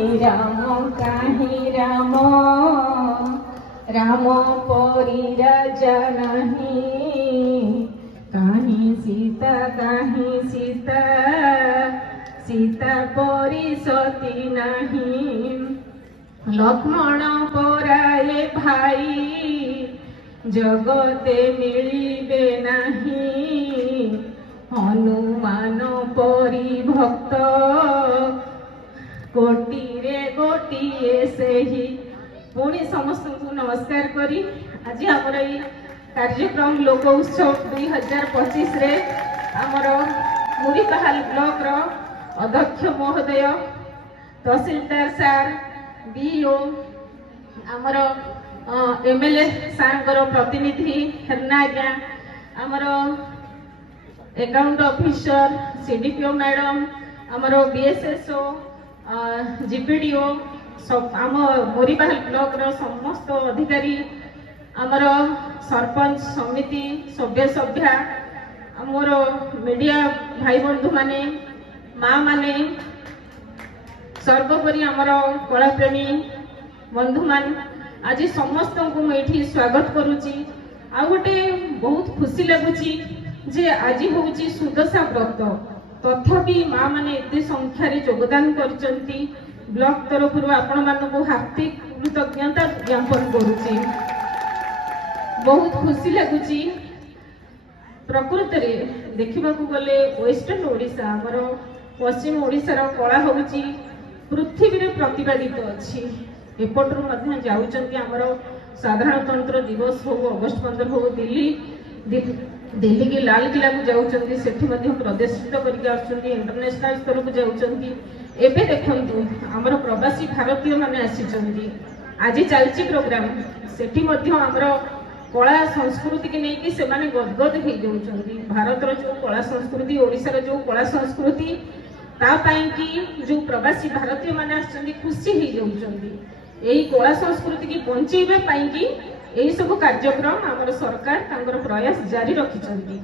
काहीं राम राम परी राजा नहीं काहीं सीता सीता परी सती नहीं लक्ष्मण पराए भाई जगते मिलिबे नहीं हनुमान परी भक्त कोटी रे गोटिए से ही पुणी समस्त को नमस्कार करी आज आमर ये कार्यक्रम लोक उत्सव 2025 रे आमर मुरीपाहाल ब्लॉक रो अध्यक्ष महोदय तहसीलदार सार बीओ आमर एमएलए सार प्रतिनिधि हेरना आज्ञा आमर अकाउंट ऑफिसर सीडीपीओ मैडम आमर बीएसएसओ जीपीडीओ सब आम मुरीपाहाल ब्लॉक रो समस्त अधिकारी आमर सरपंच समिति सभ्य सभ्या आमर मीडिया भाई बंधु माने माँ माने सर्वोपरि आमर कलाप्रेमी बंधु मान आज समस्त को मुझे स्वागत करुची आ गोटे बहुत खुशी लगुची जे आज हूँ सुदशा व्रत तथापि माँ माने एते संख्यार योगदान करचंती ब्लॉक तरफ आपण मानक हार्दिक कृतज्ञता ज्ञापन करुची बहुत खुशी लगुची प्रकृत रे देखा गले वेस्टर्न ओडिशा आमर पश्चिम ओडिशार कला होउची पृथ्वी रे प्रतिपादित अच्छी एपटू जाऊँच आमर साधारणतंत्र दिवस हो अगस्ट 15 हो दिल्ली की लाल किला को जाऊँच से प्रदर्शित करके इंटरनेशनल स्तर को जाऊँच एबे देखंतु आमर प्रवासी भारतीय माने आसी आज चलची प्रोग्राम सेठी मध्य आमर कला संस्कृति की नहीं से माने गदगद हो जाउछंती भारत रो जो कला संस्कृति ओडिसा रो जो कला संस्कृति ता पाई कि जो प्रवासी भारतीय माने आछंती खुशी हो जाउछंती एही कला संस्कृति की बंचेबे पाई कि एही सब कार्यक्रम आमर सरकार तांकर प्रयास जारी रखिछंती।